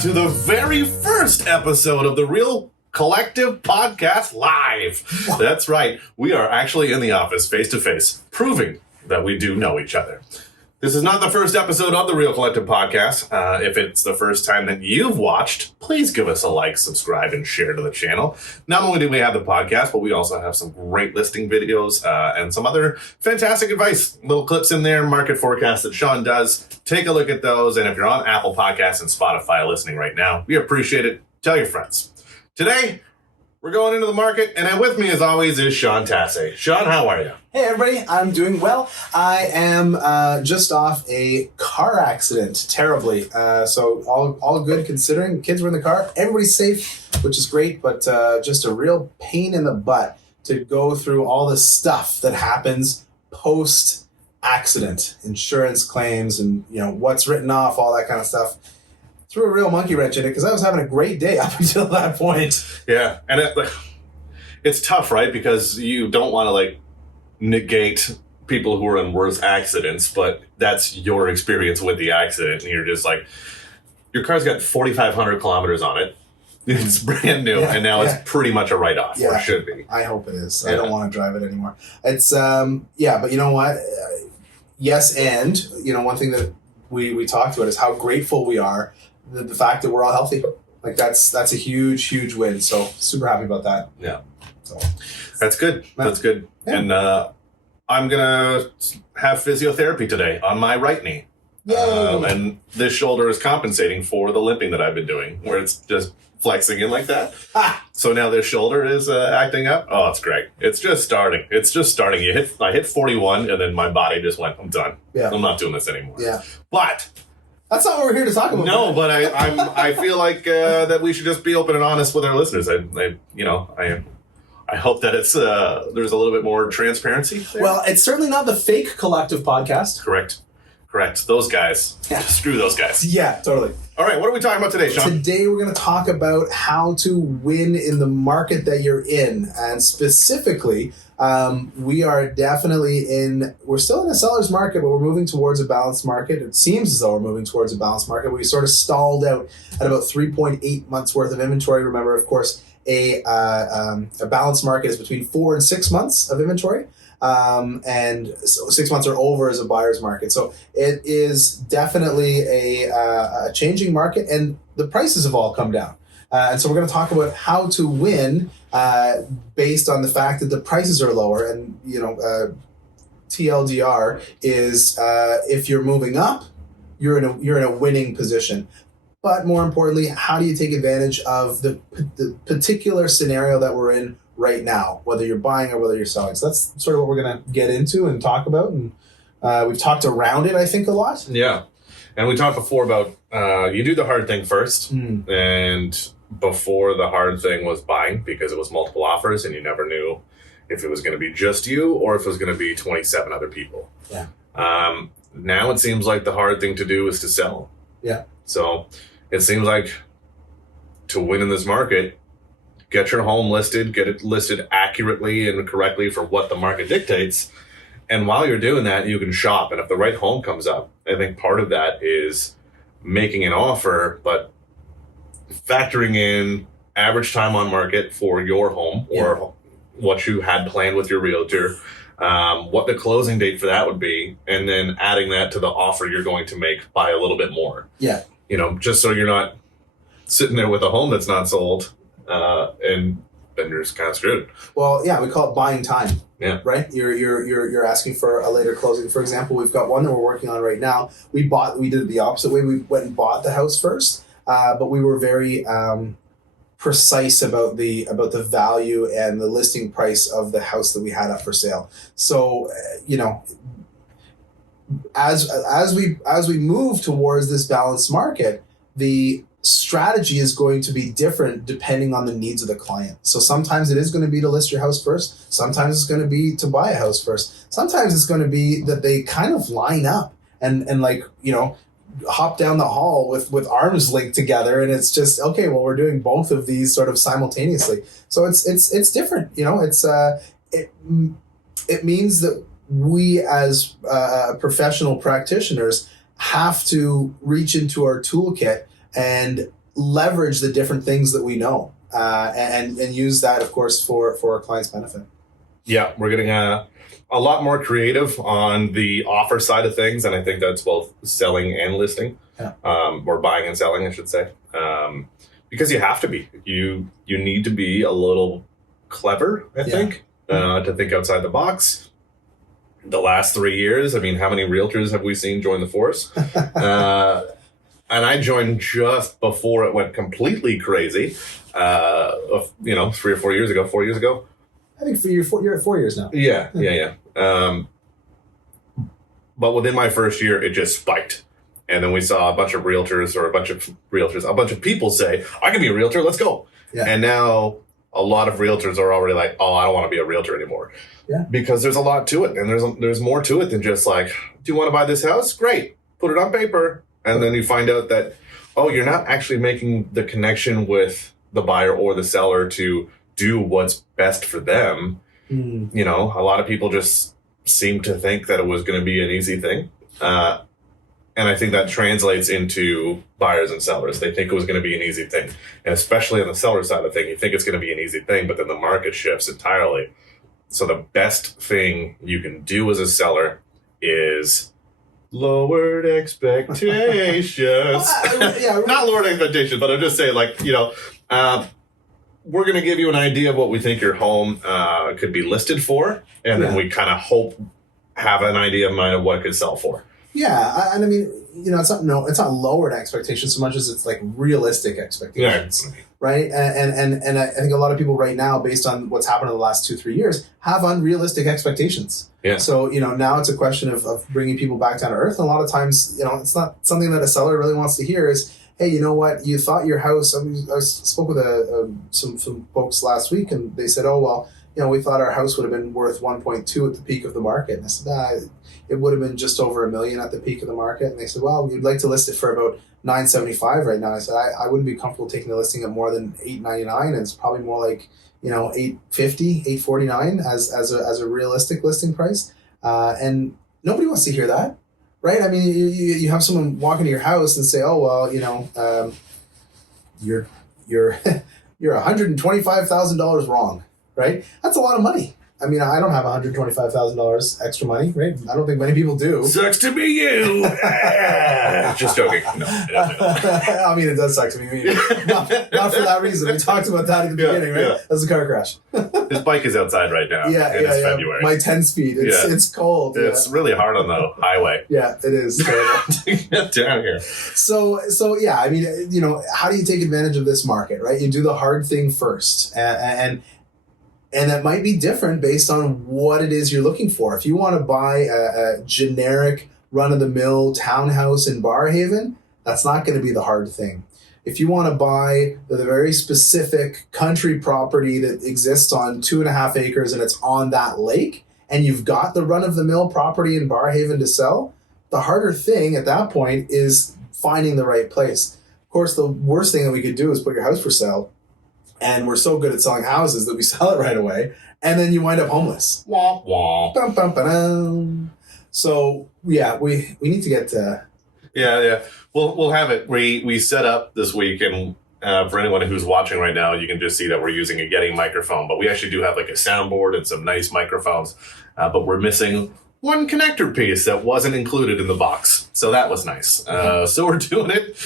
to the very first episode of the Real Collective Podcast Live. That's right. We are actually in the office face to face, proving that we do know each other. This is not the first episode of the Real Collective Podcast. If it's the first time that you've watched, please give us a like, subscribe, and share to the channel. Not only do we have the podcast, but we also have some great listing videos and some other fantastic advice. Little clips in there, market forecasts that Sean does. Take a look at those. And if you're on Apple Podcasts and Spotify listening right now, we appreciate it. Tell your friends. Today, we're going into the market, and with me, as always, is Sean Tasse. Sean, how are you? Hey, everybody. I'm doing well. I am just off a car accident, terribly. So all good considering. Kids were in the car. Everybody's safe, which is great, but just a real pain in the butt to go through all the stuff that happens post-accident. Insurance claims and, what's written off, all that kind of stuff. Threw a real monkey wrench in it because I was having a great day up until that point. Yeah, and it's tough, right? Because you don't want to negate people who are in worse accidents, but that's your experience with the accident, and you're just like, your car's got 4,500 kilometers on it. It's brand new, and now it's pretty much a write-off, or it should be. I hope it is. Yeah. I don't want to drive it anymore. It's but you know what? Yes, and one thing that we talked about is how grateful we are. The fact that we're all healthy, that's a huge win. So super happy about that. Yeah. So that's good. That's good. Yeah. And I'm gonna have physiotherapy today on my right knee. And this shoulder is compensating for the limping that I've been doing, where it's just flexing in like that. So now this shoulder is acting up. Oh, it's great. It's just starting. I hit 41, and then my body just went, I'm done. Yeah. I'm not doing this anymore. Yeah. But that's not what we're here to talk about. No, but I feel like that we should just be open and honest with our listeners. I hope that it's there's a little bit more transparency there. Well, it's certainly not the fake collective podcast. Correct. Those guys. Yeah. Screw those guys. Yeah, totally. All right, what are we talking about today, Sean? Today we're going to talk about how to win in the market that you're in, and specifically, we are definitely we're still in a seller's market, but we're moving towards a balanced market. It seems as though we're moving towards a balanced market. We sort of stalled out at about 3.8 months worth of inventory. Remember, of course, a balanced market is between 4 and 6 months of inventory. And so 6 months or over is a buyer's market. So it is definitely a changing market, and the prices have all come down. And so we're going to talk about how to win based on the fact that the prices are lower. And, TLDR is if you're moving up, you're in a winning position. But more importantly, how do you take advantage of the particular scenario that we're in right now, whether you're buying or whether you're selling? So that's sort of what we're going to get into and talk about. And we've talked around it, I think, a lot. Yeah. And we talked before about you do the hard thing first. And before, the hard thing was buying, because it was multiple offers and you never knew if it was going to be just you or if it was going to be 27 other people. Yeah. Now it seems like the hard thing to do is to sell. Yeah. So it seems like to win in this market, get your home listed, get it listed accurately and correctly for what the market dictates. And while you're doing that, you can shop. And if the right home comes up, I think part of that is making an offer, but factoring in average time on market for your home or what you had planned with your realtor, what the closing date for that would be, and then adding that to the offer you're going to make by a little bit more. Yeah. Just so you're not sitting there with a home that's not sold. And then you're just kind of screwed. Well, yeah, we call it buying time. Yeah. Right? You're asking for a later closing. For example, we've got one that we're working on right now. We did it the opposite way. We went and bought the house first, but we were very precise about the value and the listing price of the house that we had up for sale. So, as we move towards this balanced market, the strategy is going to be different depending on the needs of the client. So sometimes it is going to be to list your house first. Sometimes it's going to be to buy a house first. Sometimes it's going to be that they kind of line up and hop down the hall with arms linked together, and it's just, okay, well, we're doing both of these sort of simultaneously. So it's different. It means that we as professional practitioners have to reach into our toolkit and leverage the different things that we know and use that, of course, for our clients' benefit. Yeah, we're getting a lot more creative on the offer side of things, and I think that's both selling and listing, or buying and selling, I should say, because you have to be. You need to be a little clever, I think, to think outside the box. The last 3 years, I mean, how many realtors have we seen join the force? And I joined just before it went completely crazy, 3 or 4 years ago, 4 years ago. I think you're at 4 years now. Yeah. But within my first year, it just spiked. And then we saw a bunch of people say, I can be a realtor, let's go. Yeah. And now a lot of realtors are already like, oh, I don't want to be a realtor anymore. Yeah. Because there's a lot to it. And there's more to it than just like, do you want to buy this house? Great. Put it on paper. And then you find out that, oh, you're not actually making the connection with the buyer or the seller to do what's best for them. A lot of people just seem to think that it was going to be an easy thing. And I think that translates into buyers and sellers. They think it was going to be an easy thing. And especially on the seller side of the thing, you think it's going to be an easy thing, but then the market shifts entirely. So the best thing you can do as a seller is lowered expectations. Not lowered expectations, but I'm just saying, we're going to give you an idea of what we think your home could be listed for. And then we kind of have an idea in mind of what it could sell for. Yeah, and I mean, it's not lowered expectations so much as it's like realistic expectations, right? And I think a lot of people right now, based on what's happened in the last 2-3 years, have unrealistic expectations. Yeah. So now it's a question of bringing people back down to earth. And a lot of times, it's not something that a seller really wants to hear. Is, hey, you know what? You thought your house. I spoke with some folks last week, and they said, oh well, we thought our house would have been worth 1.2 at the peak of the market. And I said, it would have been just over $1 million at the peak of the market. And they said, well, we'd like to list it for about $975 right now. I said, I wouldn't be comfortable taking the listing at more than $899. And it's probably more like, $850, $849 as a realistic listing price. And nobody wants to hear that, right? I mean, you have someone walk into your house and say, oh, well, you're $125,000 wrong, right? That's a lot of money. I mean, I don't have $125,000 extra money, right? I don't think many people do. Sucks to be you. Just joking. No. I mean, it does suck to me. Not for that reason. We talked about that at the beginning, right? Yeah. That's a car crash. His bike is outside right now. It's February. My 10-speed. It's cold. It's really hard on the highway. Yeah, it is terrible to get down here. So yeah, I mean, how do you take advantage of this market, right? You do the hard thing first, and that might be different based on what it is you're looking for. If you want to buy a generic run-of-the-mill townhouse in Barrhaven, that's not going to be the hard thing. If you want to buy the very specific country property that exists on 2.5 acres and it's on that lake, and you've got the run-of-the-mill property in Barrhaven to sell, the harder thing at that point is finding the right place. Of course, the worst thing that we could do is put your house for sale. And we're so good at selling houses that we sell it right away, and then you wind up homeless. Wah, wah. Bum, bum, ba-dum. So yeah, we need to get to. Yeah. We'll have it. We set up this week, and for anyone who's watching right now, you can just see that we're using a Yeti microphone, but we actually do have like a soundboard and some nice microphones, but we're missing one connector piece that wasn't included in the box, so that was nice. So we're doing it.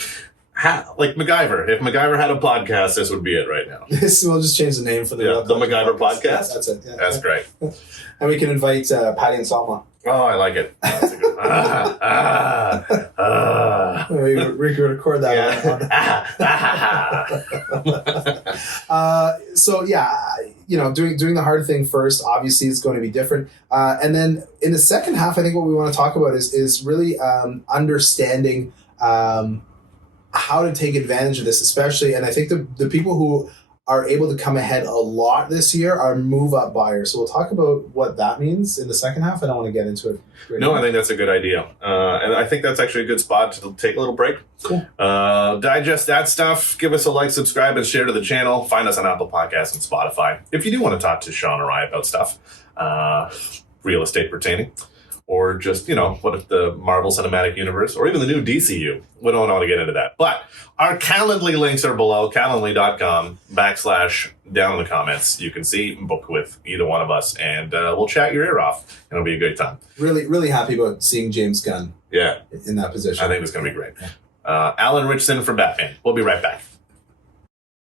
Like MacGyver. If MacGyver had a podcast, this would be it right now. We'll just change the name for the MacGyver podcast. Yeah, that's it. Yeah, that's great. And we can invite Patty and Salma. Oh, I like it. That's a good We record that one. So yeah, doing the hard thing first, obviously it's going to be different. And then in the second half, I think what we want to talk about is really understanding how to take advantage of this, especially, and I think the people who are able to come ahead a lot this year are move-up buyers. So we'll talk about what that means in the second half. I don't want to get into it. No, I think that's a good idea. And I think that's actually a good spot to take a little break. Cool. Digest that stuff. Give us a like, subscribe, and share to the channel. Find us on Apple Podcasts and Spotify. If you do want to talk to Sean or I about stuff, real estate pertaining. or just, what if the Marvel Cinematic Universe or even the new DCU? We don't want to get into that. But our Calendly links are below, calendly.com/down in the comments. You can see and book with either one of us, and we'll chat your ear off, and it'll be a great time. Really, really happy about seeing James Gunn in that position. I think it's going to be great. Alan Richardson from Batman. We'll be right back.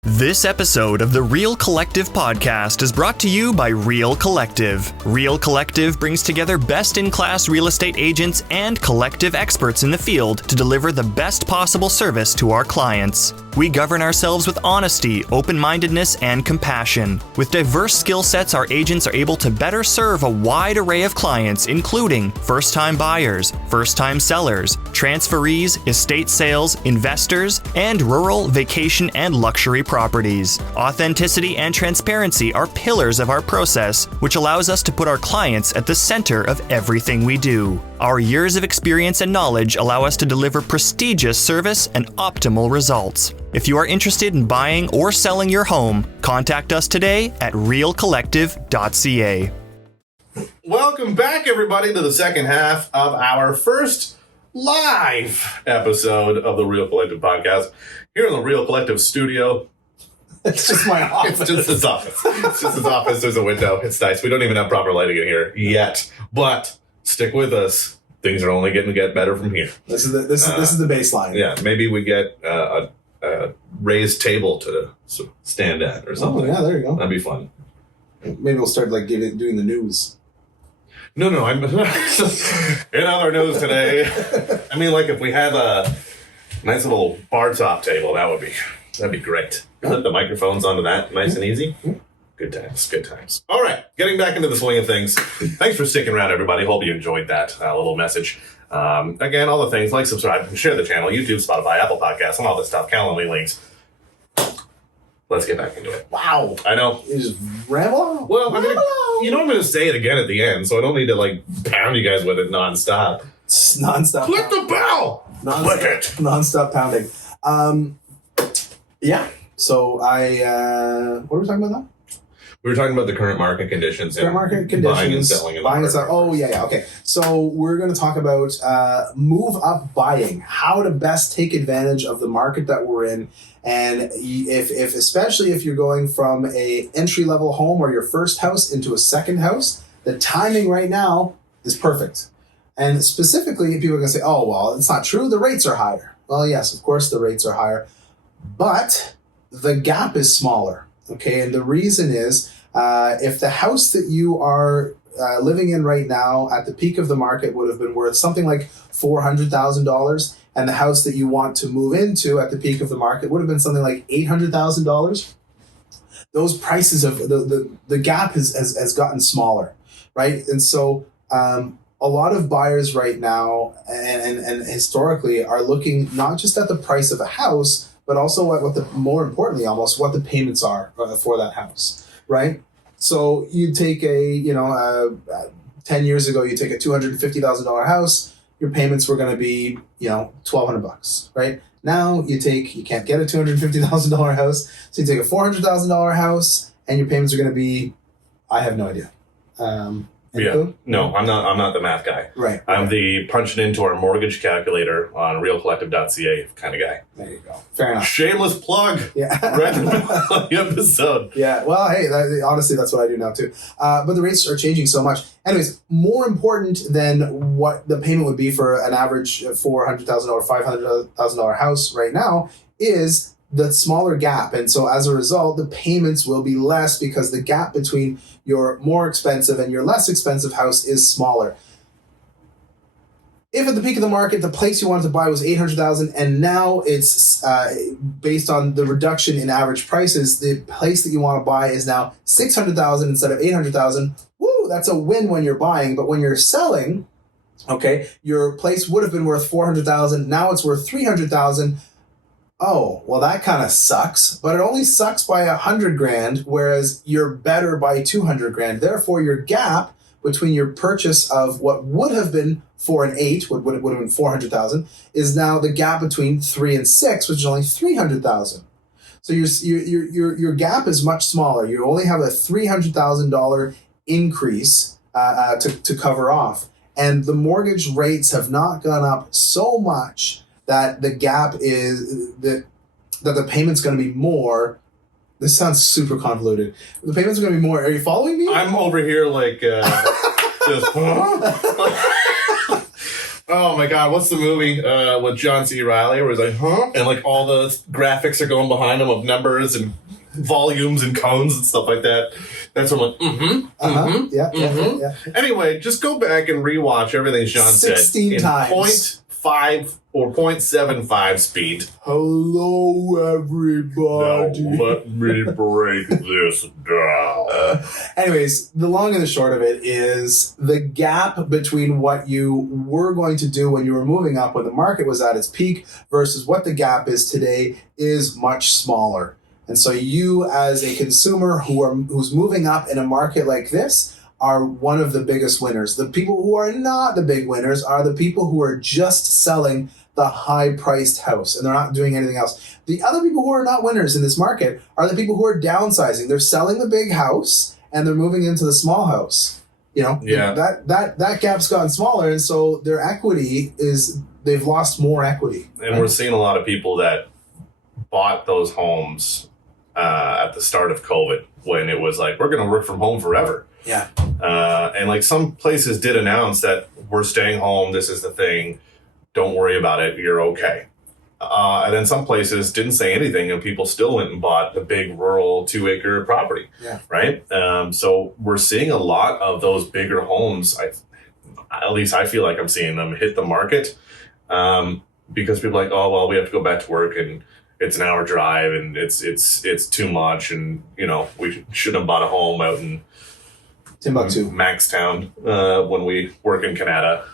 This episode of the Real Collective podcast is brought to you by Real Collective. Real Collective brings together best-in-class real estate agents and collective experts in the field to deliver the best possible service to our clients. We govern ourselves with honesty, open-mindedness, and compassion. With diverse skill sets, our agents are able to better serve a wide array of clients, including first-time buyers, first-time sellers, transferees, estate sales, investors, and rural, vacation, and luxury properties. Authenticity and transparency are pillars of our process, which allows us to put our clients at the center of everything we do. Our years of experience and knowledge allow us to deliver prestigious service and optimal results. If you are interested in buying or selling your home, contact us today at realcollective.ca. Welcome back, everybody, to the second half of our first live episode of the Real Collective podcast. Here in the Real Collective studio. It's just my office. It's just his office. It's just his office. There's a window. It's nice. We don't even have proper lighting in here yet. But stick with us. Things are only getting to get better from here. This is the baseline. Yeah, maybe we get a raised table to stand at or something. Oh, yeah, there you go. That'd be fun. Maybe we'll start doing the news. No, I'm in other news today. I mean, like if we had a nice little bar top table, that'd be great. Put the microphones onto that, nice and easy. Good times. All right, getting back into the swing of things. Thanks for sticking around, everybody. Hope you enjoyed that little message. Again, all the things, like, subscribe, share the channel, YouTube, Spotify, Apple Podcasts, and all this stuff. Calendly links. Let's get back into it. Wow. I know. You just ramble on? Well, I'm going to say it again at the end, so I don't need to, pound you guys with it nonstop. It's nonstop. Click the bell! Click it! Nonstop pounding. Yeah. So what are we talking about now? We were talking about the current market conditions. Buying and selling. Oh, yeah. Okay. So we're going to talk about move up buying, how to best take advantage of the market that we're in. And especially if you're going from a entry-level home or your first house into a second house, the timing right now is perfect. And specifically, people are going to say, oh, well, it's not true. The rates are higher. Well, yes, of course the rates are higher. But the gap is smaller. Okay, and the reason is if the house that you are living in right now at the peak of the market would have been worth something like $400,000, and the house that you want to move into at the peak of the market would have been something like $800,000, those prices of the gap has gotten smaller, right? And so a lot of buyers right now and historically are looking not just at the price of a house, but also more importantly, almost what the payments are for that house, right? So you take 10 years ago, you take a $250,000 house, your payments were going to be, $1,200, right? Now you can't get a $250,000 house, so you take a $400,000 house, and your payments are going to be, I have no idea. No, I'm not the math guy. Right. I'm the punch it into our mortgage calculator on realcollective.ca kind of guy. There you go. Fair enough. Shameless plug. Yeah. Right in the middle of the episode. Yeah. Well, hey, honestly, that's what I do now too. But the rates are changing so much. Anyways, more important than what the payment would be for an average $400,000, $500,000 house right now is the smaller gap. And so as a result, the payments will be less because the gap between your more expensive and your less expensive house is smaller. If at the peak of the market, the place you wanted to buy was $800,000 and now it's based on the reduction in average prices, the place that you want to buy is now $600,000 instead of $800,000. Woo, that's a win when you're buying. But when you're selling, okay, your place would have been worth $400,000. Now it's worth $300,000. Oh, well, that kind of sucks, but it only sucks by $100,000, whereas you're better by $200,000. Therefore, your gap between your purchase of what would have been 4 and 8, would have been 400,000, is now the gap between 3 and 6, which is only 300,000. So your gap is much smaller. You only have a $300,000 increase to cover off. and the mortgage rates have not gone up so much that the gap is that the payment's going to be more. This sounds super convoluted. The payments are going to be more. Are you following me? I'm over here like just, oh my god, what's the movie with John C. Reilly where he's like, huh? And like all the graphics are going behind him of numbers and volumes and cones and stuff like that. That's what I'm like, Yeah. Anyway, just go back and rewatch everything Sean said. 16 times. 0.5 or 0.75 speed. Hello, everybody. Now let me break this down. Anyways, the long and the short of it is the gap between what you were going to do when you were moving up when the market was at its peak versus what the gap is today is much smaller. And so you as a consumer who's moving up in a market like this are one of the biggest winners. The people who are not the big winners are the people who are just selling the high-priced house and they're not doing anything else. The other people who are not winners in this market are the people who are downsizing. They're selling the big house and they're moving into the small house. You know, that gap's gotten smaller, and so their equity they've lost more equity. And we're seeing a lot of people that bought those homes at the start of COVID when it was like, we're going to work from home forever. Yeah. And like some places did announce that we're staying home. This is the thing. Don't worry about it. You're okay. And then some places didn't say anything and people still went and bought the big rural 2-acre property. Yeah. Right. So we're seeing a lot of those bigger homes. At least I feel like I'm seeing them hit the market because people are like, oh, well, we have to go back to work and it's an hour drive and it's too much. And, you know, we shouldn't have bought a home out in Timbuktu, Maxtown, when we work in Canada.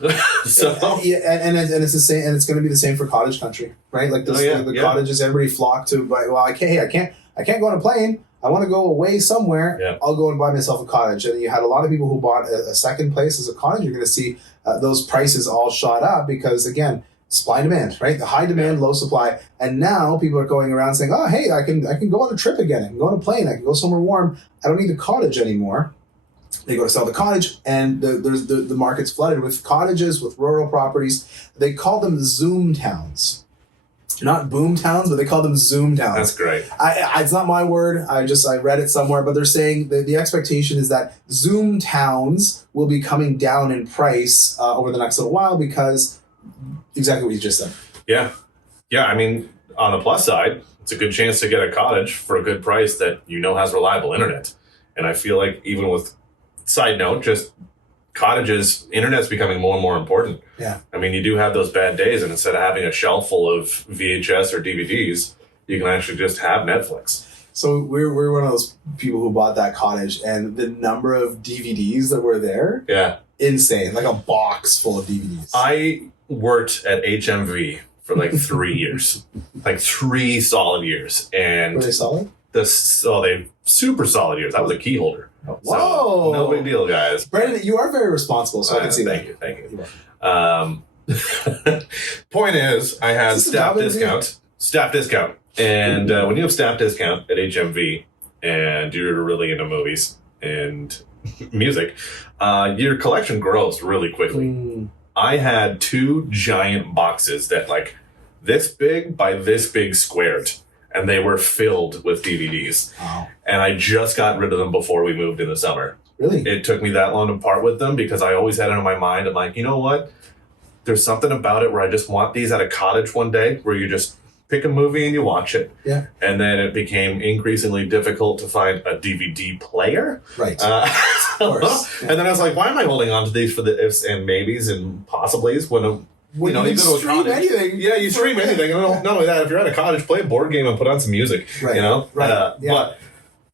So and it's the same, and it's going to be the same for cottage country, right? Like the cottages, everybody flock to buy. Well, I can't go on a plane. I want to go away somewhere. Yeah. I'll go and buy myself a cottage. And you had a lot of people who bought a second place as a cottage. You're going to see those prices all shot up because again, supply and demand, right? The high demand, low supply, and now people are going around saying, "Oh, hey, I can go on a trip again. I can go on a plane. I can go somewhere warm. I don't need the cottage anymore." They go to sell the cottage, and the market's flooded with cottages, with rural properties. They call them Zoom towns. Not boom towns, but they call them Zoom towns. That's great. It's not my word. I read it somewhere, but they're saying the expectation is that Zoom towns will be coming down in price over the next little while because exactly what you just said. Yeah. Yeah, I mean, on the plus side, it's a good chance to get a cottage for a good price that you know has reliable internet. And I feel like even with side note, just cottages, internet's becoming more and more important. Yeah. I mean, you do have those bad days, and instead of having a shelf full of VHS or DVDs, you can actually just have Netflix. So we're one of those people who bought that cottage, and the number of DVDs that were there, insane, like a box full of DVDs. I worked at HMV for like 3 years, like 3 solid years. And were they solid? They super solid years. I was a key holder. Whoa! So, no big deal, guys. Brendan, you are very responsible, so I can see thank that. Thank you. Point is, I had staff discount. And when you have staff discount at HMV and you're really into movies and music, your collection grows really quickly. I had 2 giant boxes that like this big by this big squared. And they were filled with DVDs. Wow. And I just got rid of them before we moved in the summer. Really? It took me that long to part with them because I always had it in my mind. I'm like, you know what? There's something about it where I just want these at a cottage one day where you just pick a movie and you watch it. Yeah. And then it became increasingly difficult to find a DVD player. Right. Of course. Yeah. And then I was like, why am I holding on to these for the ifs and maybes and possiblies when you can stream anything. Yeah, you stream anything. And not only that, if you're at a cottage, play a board game and put on some music. Right. You know? Right. But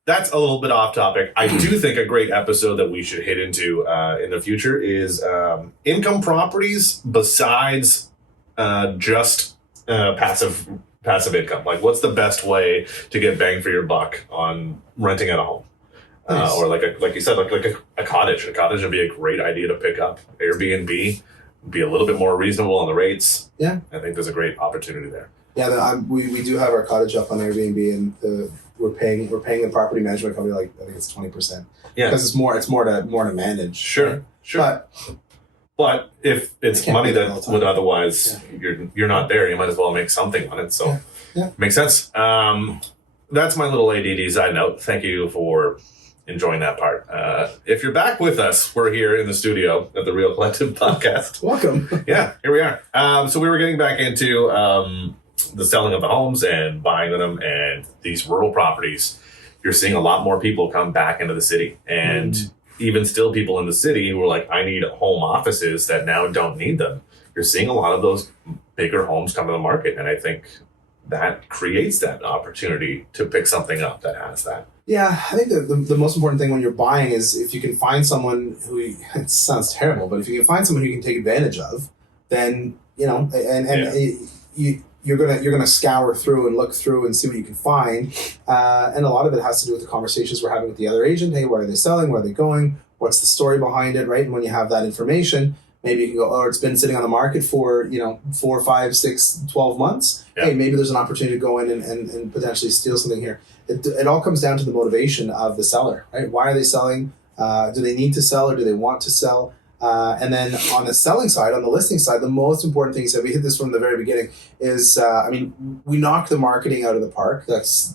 that's a little bit off topic. I do think a great episode that we should hit into in the future is income properties besides just passive income. Like, what's the best way to get bang for your buck on renting out a home? Nice. Or like you said, like a cottage. A cottage would be a great idea to pick up. Airbnb. Be a little bit more reasonable on the rates. Yeah, I think there's a great opportunity there. Yeah, we do have our cottage up on Airbnb, and we're paying the property management company like I think it's 20%. Yeah, because it's more to manage. Sure, right? sure. But if it's can't money be there all that the would time. otherwise, you're not there, you might as well make something on it. So, makes sense. That's my little ADD side note. Thank you for enjoying that part. If you're back with us, we're here in the studio at the Real Collective Podcast. Welcome. Yeah, here we are. So we were getting back into the selling of the homes and buying them and these rural properties. You're seeing a lot more people come back into the city, and even still people in the city who are like, I need home offices that now don't need them. You're seeing a lot of those bigger homes come to the market, and I think that creates that opportunity to pick something up that has that. Yeah, I think the most important thing when you're buying is if you can find someone who, it sounds terrible, but if you can find someone who you can take advantage of, then, you're gonna scour through and look through and see what you can find. And a lot of it has to do with the conversations we're having with the other agent. Hey, where are they selling? Where are they going? What's the story behind it, right? And when you have that information, maybe you can go, it's been sitting on the market for, 4, 5, 6, 12 months. Yeah. Hey, maybe there's an opportunity to go in and potentially steal something here. It all comes down to the motivation of the seller, right? Why are they selling? Do they need to sell or do they want to sell? And then on the selling side, on the listing side, the most important thing, so we hit this from the very beginning, is, we knock the marketing out of the park. That's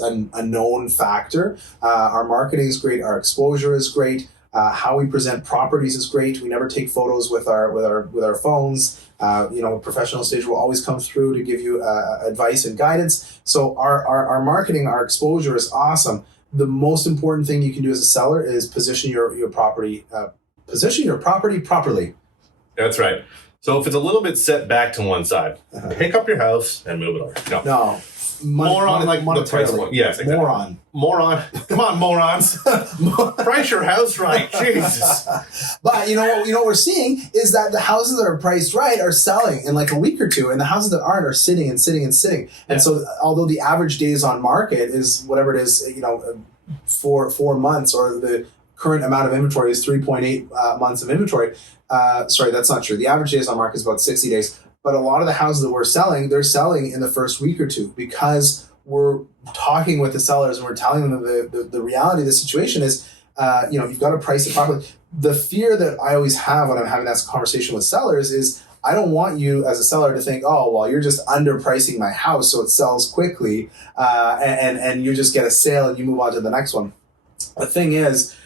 a known factor. Our marketing is great. Our exposure is great. How we present properties is great. We never take photos with our phones. Professional stage will always come through to give you advice and guidance. So our marketing, our exposure is awesome. The most important thing you can do as a seller is position your property properly. That's right. So if it's a little bit set back to one side, pick up your house and move it over. No. More on like the price point. Yes, exactly. Moron. Come on, morons. Price your house right. Jesus. But you know what we're seeing is that the houses that are priced right are selling in like a week or two, and the houses that aren't are sitting and sitting and sitting. And so although the average days on market is whatever it is, 4 months, or the current amount of inventory is 3.8 months of inventory. Sorry, that's not true. The average days on market is about 60 days. But a lot of the houses that we're selling, they're selling in the first week or two because we're talking with the sellers and we're telling them the reality of the situation is, you've got to price it properly. The fear that I always have when I'm having that conversation with sellers is I don't want you as a seller to think, oh, well, you're just underpricing my house so it sells quickly and you just get a sale and you move on to the next one. The thing is,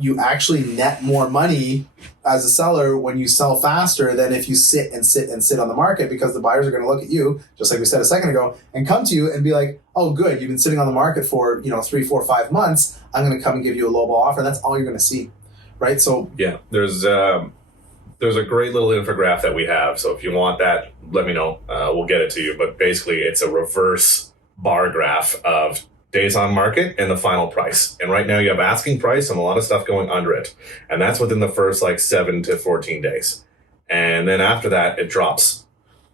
you actually net more money as a seller when you sell faster than if you sit on the market, because the buyers are going to look at you, just like we said a second ago, and come to you and be like, oh, good, you've been sitting on the market for 3, 4, 5 months. I'm going to come and give you a lowball offer. And that's all you're going to see, right? So yeah, there's a great little infographic that we have. So if you want that, let me know. We'll get it to you. But basically, it's a reverse bar graph of days on market and the final price. And right now you have asking price and a lot of stuff going under it. And that's within the first 7 to 14 days. And then after that, it drops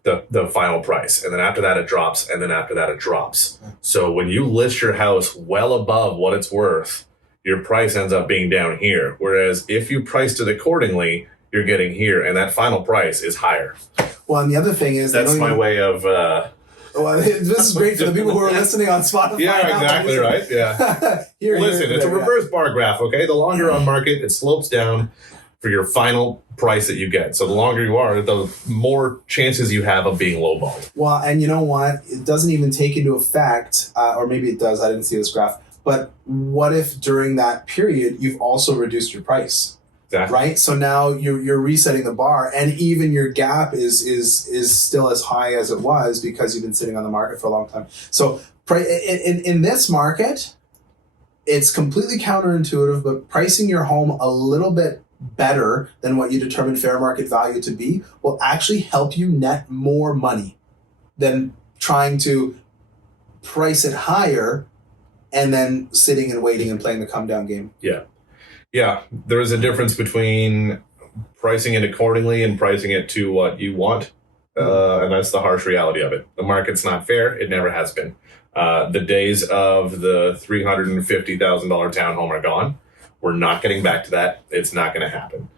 the final price. And then after that, it drops. And then after that, it drops. So when you list your house well above what it's worth, your price ends up being down here. Whereas if you priced it accordingly, you're getting here. And that final price is higher. Well, and the other thing is, that's my way of... Well, this is great for the people who are listening on Spotify. Yeah, exactly right. Yeah. Listen, it's a reverse bar graph, okay? The longer you're on market, it slopes down for your final price that you get. So the longer you are, the more chances you have of being lowballed. Well, and you know what? It doesn't even take into effect, or maybe it does, I didn't see this graph, but what if during that period you've also reduced your price? Exactly. Right, so now you're resetting the bar, and even your gap is still as high as it was because you've been sitting on the market for a long time. So in this market, it's completely counterintuitive, but pricing your home a little bit better than what you determine fair market value to be will actually help you net more money than trying to price it higher and then sitting and waiting and playing the come down game. Yeah, there is a difference between pricing it accordingly and pricing it to what you want. And that's the harsh reality of it. The market's not fair. It never has been. The days of the $350,000 townhome are gone. We're not getting back to that. It's not going to happen.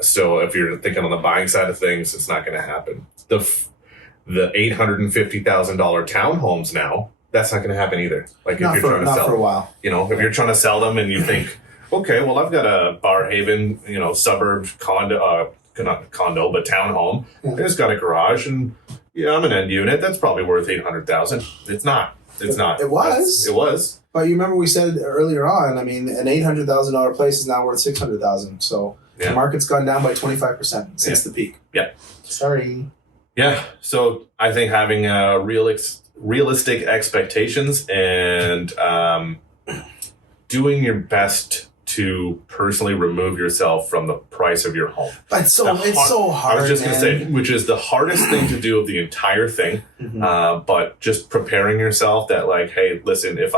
So if you're thinking on the buying side of things, it's not going to happen. The $850,000 townhomes now, that's not going to happen either. Like if you're trying to sell for a while. If you're trying to sell them and you think, okay, well, I've got a Barhaven, suburb condo, not condo, but townhome. And it's got a garage, and I'm an end unit. That's probably worth $800,000. It's not. It's not. It was. It was. But you remember we said earlier on, I mean, an $800,000 place is now worth $600,000. So the market's gone down by 25% since the peak. Yeah. Sorry. Yeah. So I think having realistic expectations and doing your best to personally remove yourself from the price of your home. It's so hard. I was just going to say, which is the hardest thing to do of the entire thing. But just preparing yourself that, like, hey, listen, if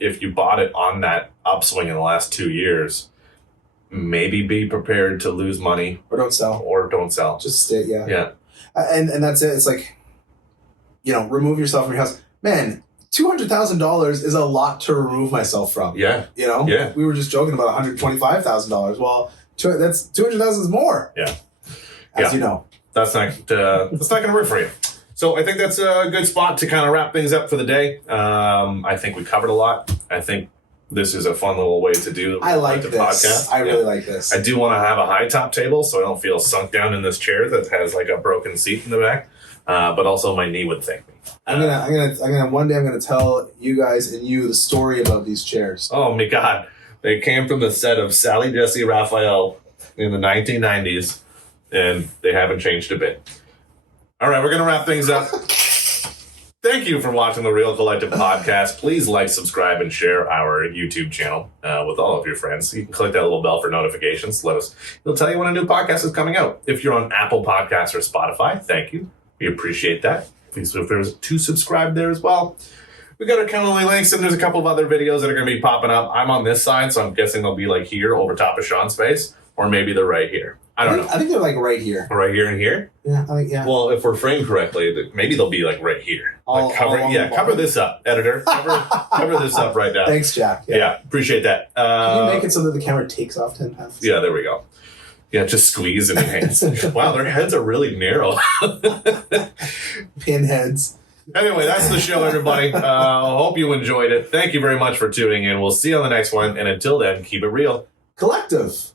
if you bought it on that upswing in the last 2 years, maybe be prepared to lose money or don't sell. Just stay. Yeah. And that's it. It's like, remove yourself from your house, man. $200,000 is a lot to remove myself from. Yeah. We were just joking about $125,000. Well, that's $200,000 is more. Yeah. As you know, that's not going to work for you. So I think that's a good spot to kind of wrap things up for the day. I think we covered a lot. I think this is a fun little way to do. I like this podcast. I really like this. I do want to have a high top table so I don't feel sunk down in this chair that has like a broken seat in the back. But also my knee would thank me. I'm gonna one day I'm gonna tell you guys and you the story about these chairs. Oh my God. They came from the set of Sally Jesse Raphael in the 1990s, and they haven't changed a bit. All right, we're gonna wrap things up. Thank you for watching the Real Collective podcast. Please like, subscribe, and share our YouTube channel with all of your friends. You can click that little bell for notifications. It'll tell you when a new podcast is coming out. If you're on Apple Podcasts or Spotify, thank you. We appreciate that. Please feel free to subscribe there as well. We got our Calendly links, and there's a couple of other videos that are going to be popping up. I'm on this side, so I'm guessing they'll be like here over top of Sean's face, or maybe they're right here. I don't know. I think they're like right here. Right here and here? Yeah, I think, yeah. Well, if we're framed correctly, maybe they'll be like right here. Cover this up, editor. Cover this up right now. Thanks, Jack. Yeah, appreciate that. Can you make it so that the camera takes off 10 pounds? Yeah, there we go. Yeah, just squeeze in your hands. Wow, their heads are really narrow. Pinheads. Anyway, that's the show, everybody. Hope you enjoyed it. Thank you very much for tuning in. We'll see you on the next one. And until then, keep it real. Collective.